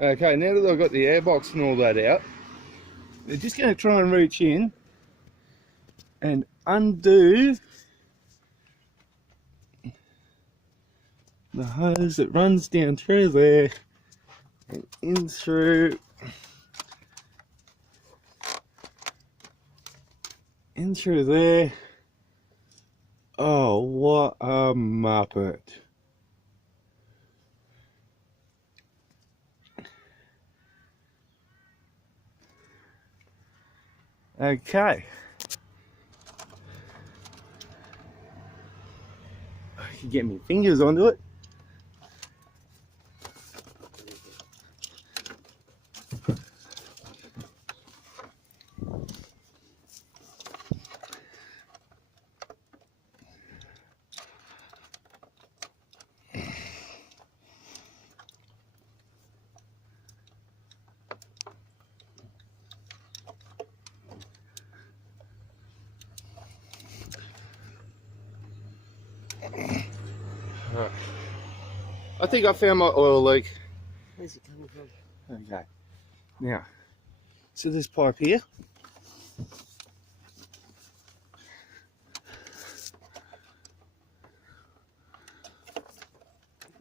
Okay, now that I've got the airbox and all that out, we're just going to try and reach in and undo the hose that runs down through there and in through there. Oh, what a muppet. Okay. I can get my fingers onto it. I think I found my oil leak. Where's it coming from? Okay. Now, so this pipe here.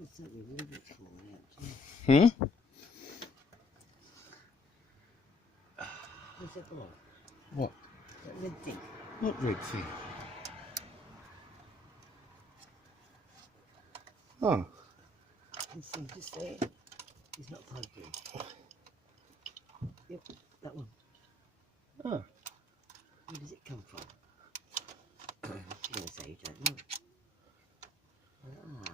It's something a little bit falling out too. Hmm? What's that for? What? That red thing. What red thing? Oh. This thing just there. It's not plugged in. Yep, that one. Oh. Where does it come from? You're going to say you don't know. Ah,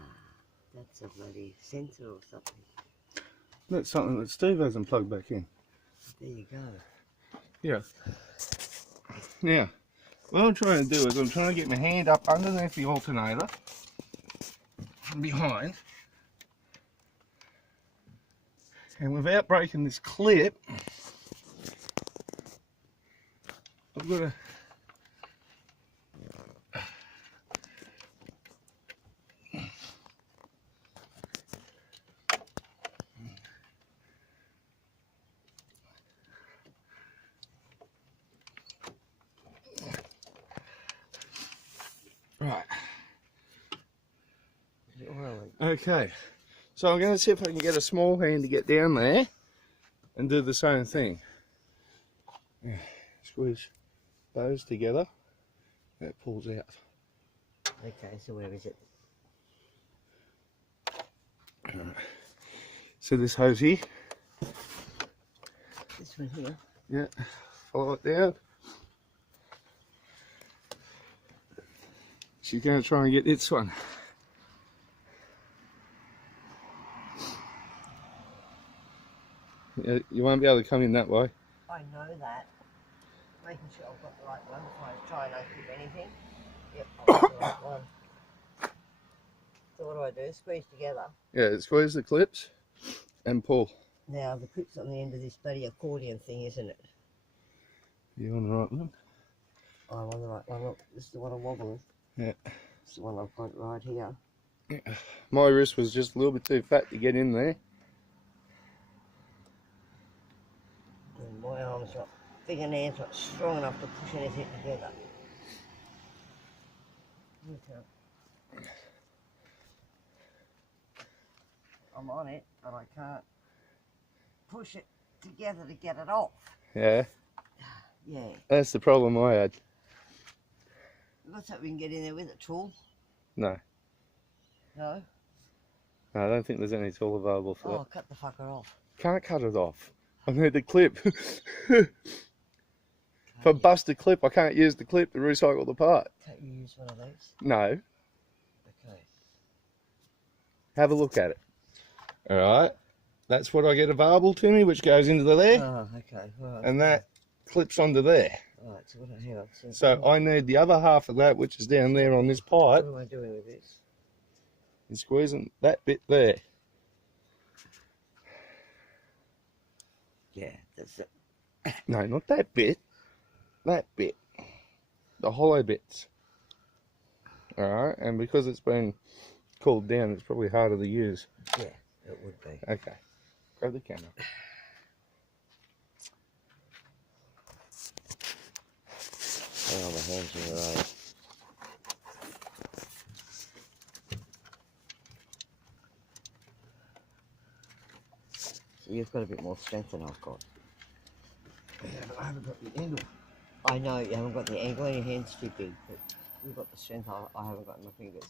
that's a bloody sensor or something. That's something that Steve hasn't plugged back in. There you go. Yeah. Now, what I'm trying to do is I'm trying to get my hand up underneath the alternator and behind, and without breaking this clip, I've got to right. Okay, so I'm going to see if I can get a small hand to get down there and do the same thing. Yeah. Squeeze those together, that pulls out. Okay, so where is it? Alright. So this hose here. This one here. Yeah, follow it down. She's going to try and get this one. Yeah, you won't be able to come in that way. I know that. Making sure I've got the right one before I try and unclip anything. Yep, I've got the right one. So what do? Squeeze together. Yeah, squeeze the clips and pull. Now the clip's on the end of this bloody accordion thing, isn't it? You on the right one? Oh, I'm on the right one. Look, this is the one I'm wobbling. Yeah. It's the one I've got right here. Yeah. My wrist was just a little bit too fat to get in there. And my arm's not, fingernails not strong enough to push anything together. Okay. I'm on it, but I can't push it together to get it off. Yeah. Yeah. That's the problem I had. Let's hope we can get in there with it, tool. No. No? No, I don't think there's any tool available for Oh, cut the fucker off. Can't cut it off. I need the clip. If I bust a clip, I can't use the clip to recycle the part. Can't you use one of those? No. Okay. Have a look at it. Alright. That's what I get available to me, which goes into there. Oh, okay. Right. And that clips onto there. Alright, so what, hang on. So I need the other half of that, which is down there on this pipe. What am I doing with this? And squeezing that bit there. Yeah, that's it. No, not that bit. That bit. The hollow bits. Alright, and because it's been cooled down, it's probably harder to use. Yeah, it would be. Okay. Grab the camera. Hang on, my hands in the road. So you've got a bit more strength than I've got. Yeah, but I haven't got the angle. I know you haven't got the angle and your hand's too big, but you've got the strength I haven't got in my fingers.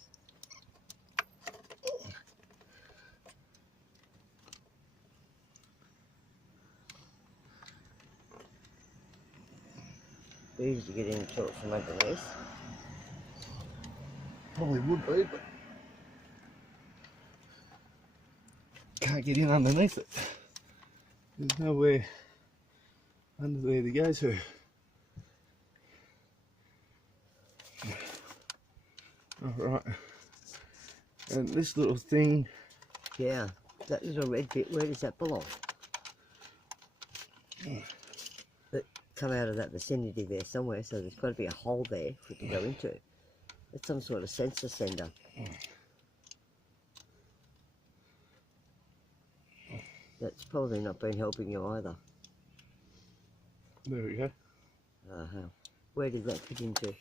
Easy to get into it from underneath. Probably would be, but can't get in underneath it. There's nowhere under there to go to. Alright. And this little thing, Yeah, that little red bit, where does that belong? That come out of that vicinity there somewhere, so there's got to be a hole there for it to go into. It's some sort of sensor sender. That's probably not been helping you either. there we go. Where did that fit into?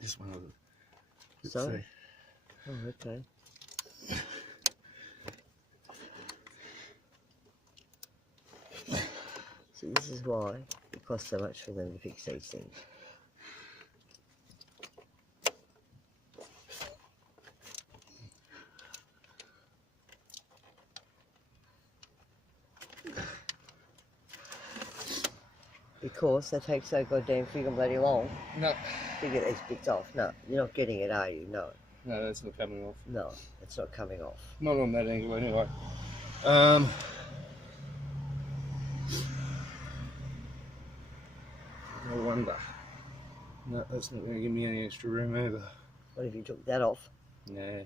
This one of them. Let's Sorry? see. Oh, okay. So this is why it costs so much for them to fix these things. Because they take so goddamn friggin' bloody long No. to get these bits off. No, you're not getting it, are you? No. No, that's not coming off. No, it's not coming off. Not on that angle anyway. No wonder. No, that's not going to give me any extra room either. What if you took that off? Nah,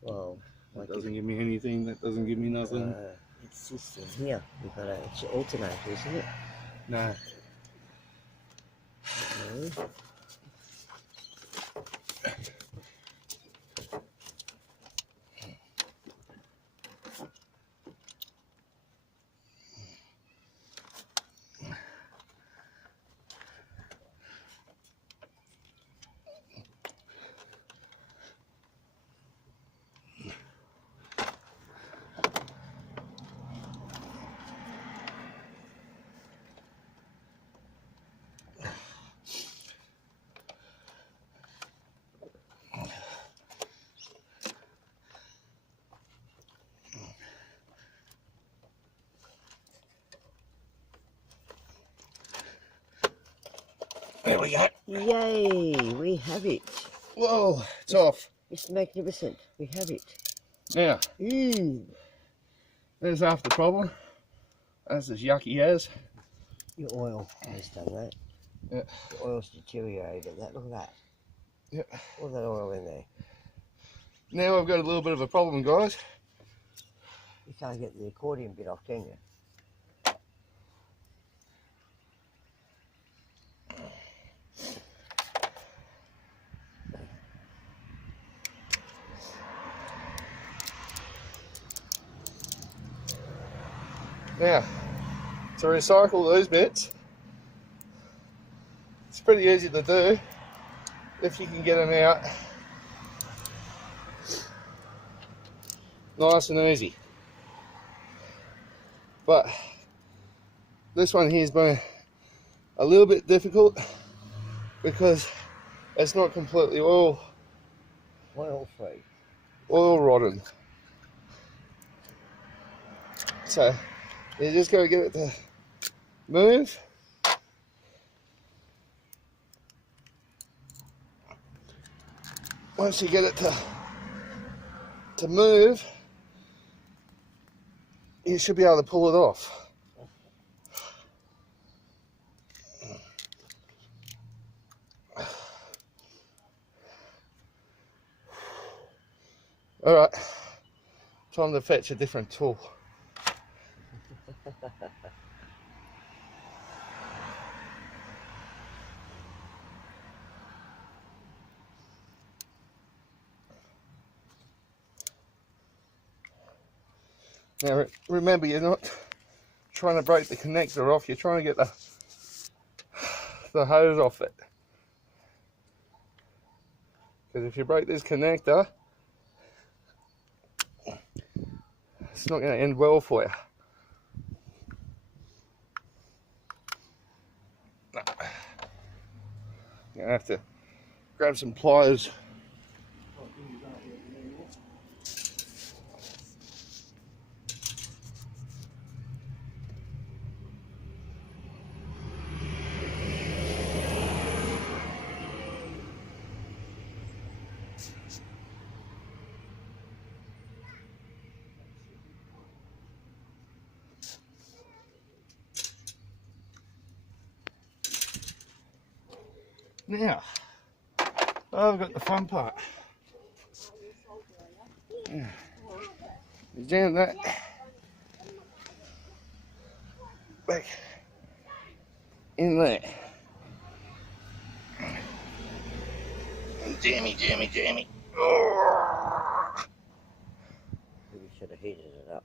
Well, that doesn't give me anything. That doesn't give me nothing. it's just in here. You've got it's your alternator, isn't it? No. No. There we go. Yay! We have it. Whoa, it's off. It's magnificent. We have it. Now, Ooh. there's half the problem. That's as yucky as. Your oil has done that. Yeah. The oil's deteriorated. Look at that. Yeah. All that oil in there. Now I've got a little bit of a problem, guys. You can't get the accordion bit off, can you? Now, to recycle those bits, it's pretty easy to do if you can get them out nice and easy. But this one here has been a little bit difficult because it's not completely oil Oil-free. rotten. So you just got to get it to move. Once you get it to move, you should be able to pull it off. All right, time to fetch a different tool. Now remember, you're not trying to break the connector off, you're trying to get the hose off it. Because if you break this connector, it's not going to end well for you. You're going to have to grab some pliers. Now, I've got the fun part. Yeah. Jam that back in there. Jammy, jammy, jammy. Oh. We should have heated it up.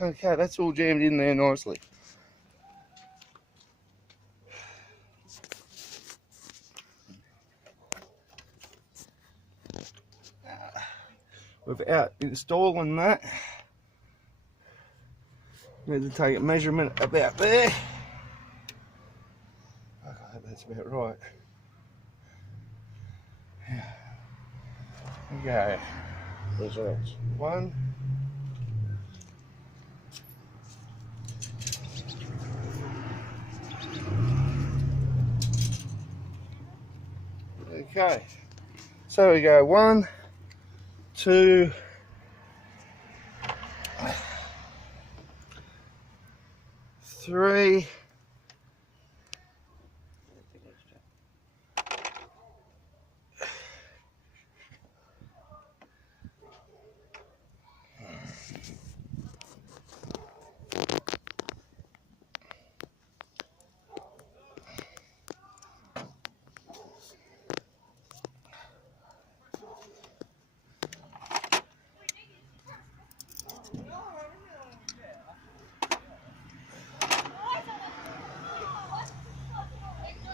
Okay, that's all jammed in there nicely. Without installing that, need to take a measurement about there. I think that's about right. Okay. Measurements. 1. Okay. So we go 1, 2, 3,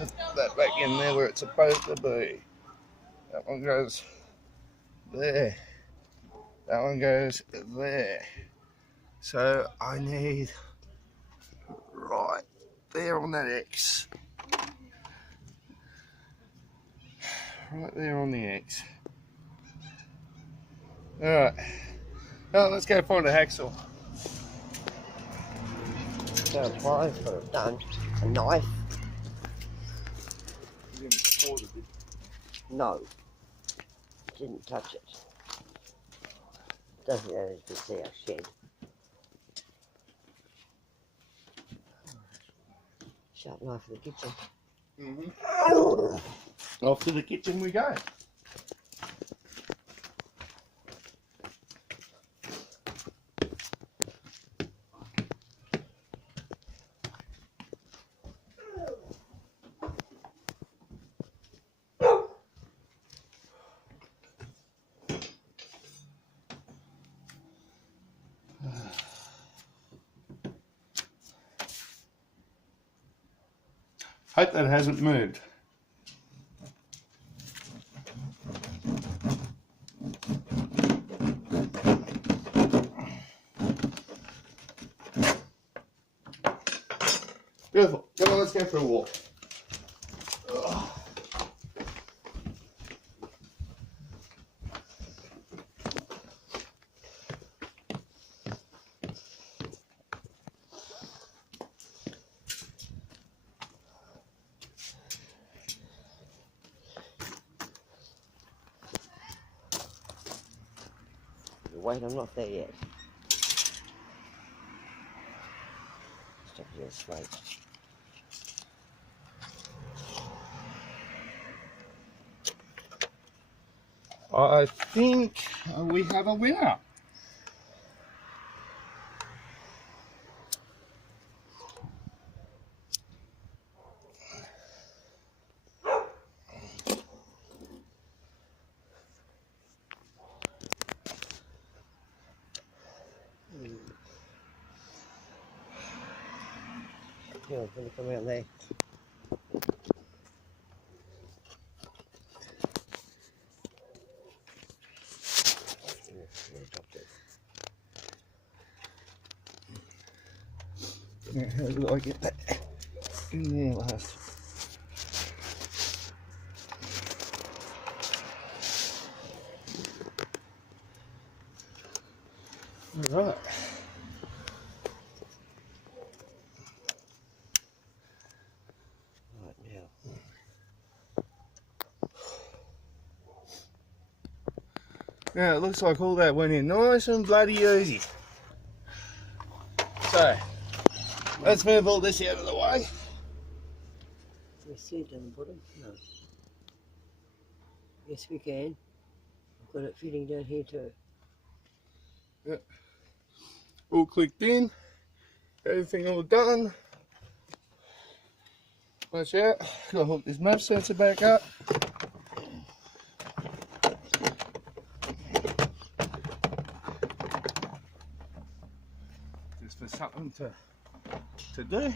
put that back in there where it's supposed to be. That one goes there. That one goes there. So I need right there on that X. Right there on the X. Alright. Well, let's go find a hacksaw. So pliers could have done. A knife. No. Didn't touch it. Doesn't as you can see a shed. Sharp knife for the kitchen. Off to the kitchen we go. Hope that hasn't moved. Beautiful. Come on, let's go for a walk. Wait, I'm not there yet. Stop here, straight. I think we have a winner. Hang on, let me come around there. Yeah, how did I get that in there last? All right. Right now. Now it looks like all that went in nice and bloody easy. So, let's move all this out of the way. Can we see it down the bottom? No. Yes, we can. I've got it fitting down here too. All clicked in, everything all done. Watch out, gotta hook this map sensor back up. Just for something to do.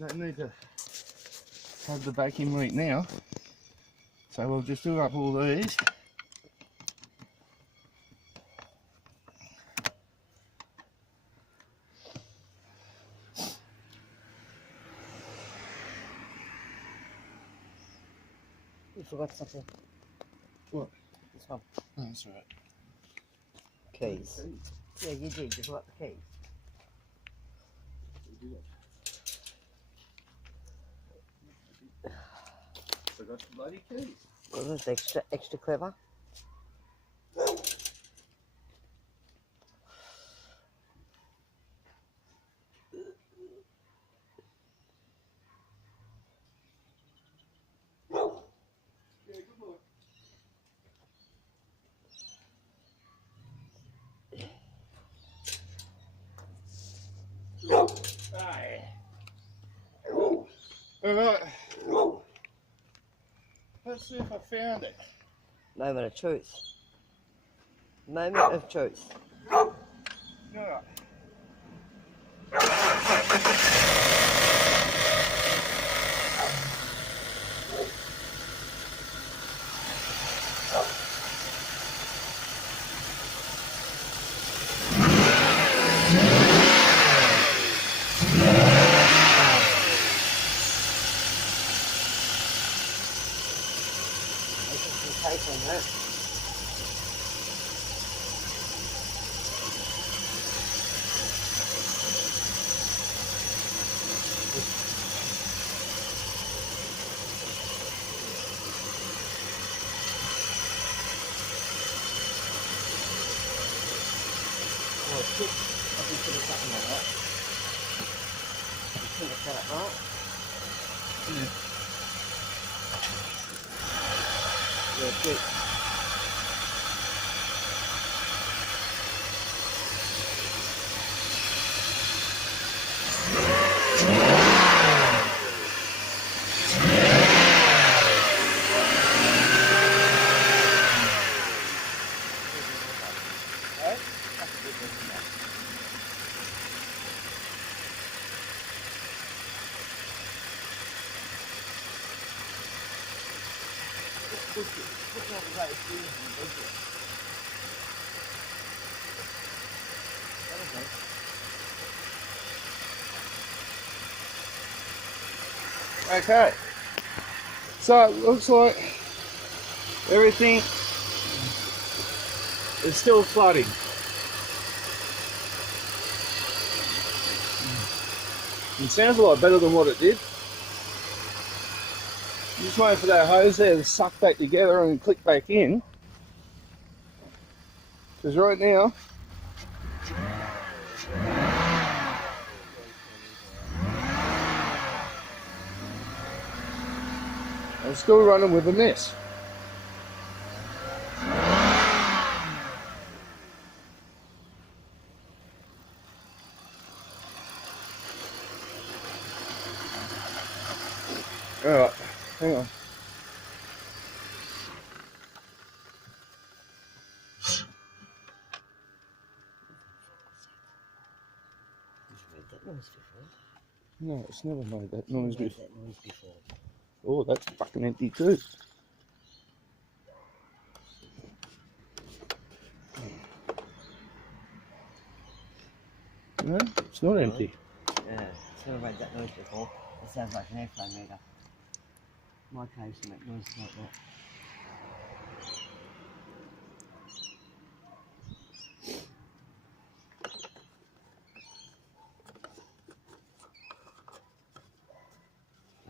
Don't need to have the vacuum right now, so we'll just do up all these. You forgot something. What? This one. Oh, that's right. Keys. Yeah, you did. You forgot the keys. Forgot the bloody keys. Well, that's extra clever. Alright. Let's see if I found it. Moment of truth. Moment of truth. Alright. Tape on that. Oh, shit. I think put something like that. You think it's got it right? Yeah, good. Okay, so it looks like everything is still flooding. It sounds a lot better than what it did. Just waiting for that hose there to suck back together and click back in. Because right now, I'm still running with the mess. Alright, hang on. You've made that noise before. No, it's never made that noise You've made before. that noise before. Oh, that's fucking empty too. No, it's not empty. Yeah, it's never made that noise before. It sounds like an airflow meter. My case will make noises like that.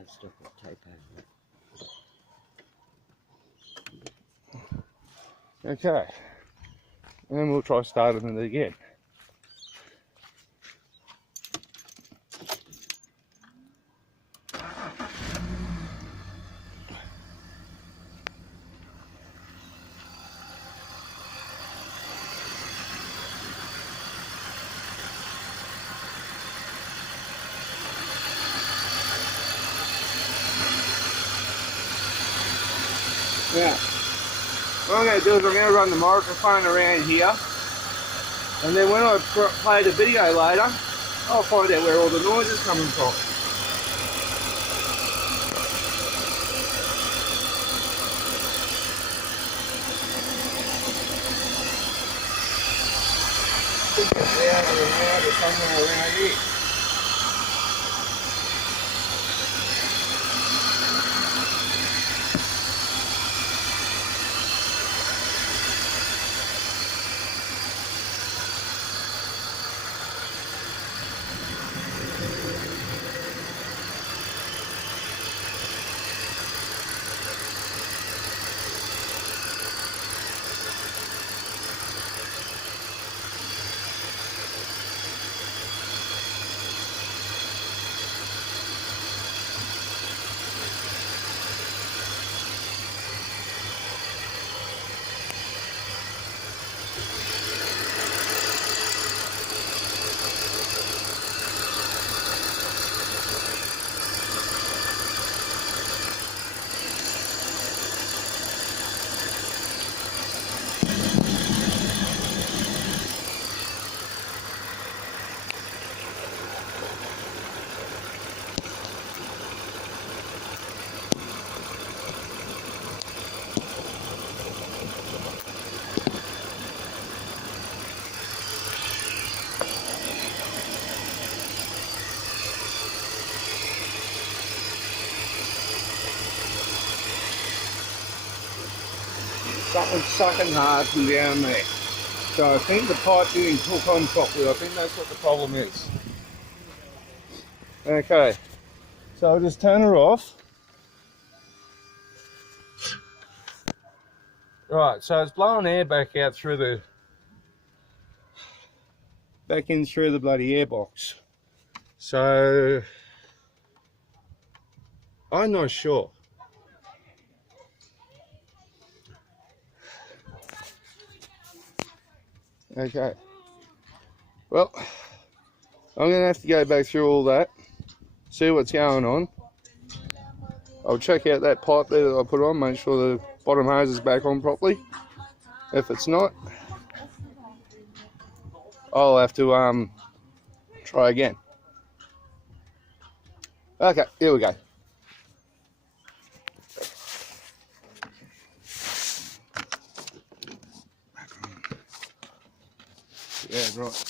I've still got tape over it. Okay. And then we'll try starting it again. Now, what I'm going to do is I'm going to run the microphone around here, and then when I play the video later, I'll find out where all the noise is coming from. I think it's louder and louder somewhere around here. Something's sucking hard from down there. So I think the pipe didn't hook on properly. I think that's what the problem is. Okay, so I'll just turn her off. Right, so it's blowing air back out through the through the bloody airbox. So I'm not sure. Okay. Well, I'm gonna have to go back through all that, see what's going on. I'll check out that pipe there that I put on, make sure the bottom hose is back on properly. If it's not, I'll have to try again. Okay, here we go. Yeah, right.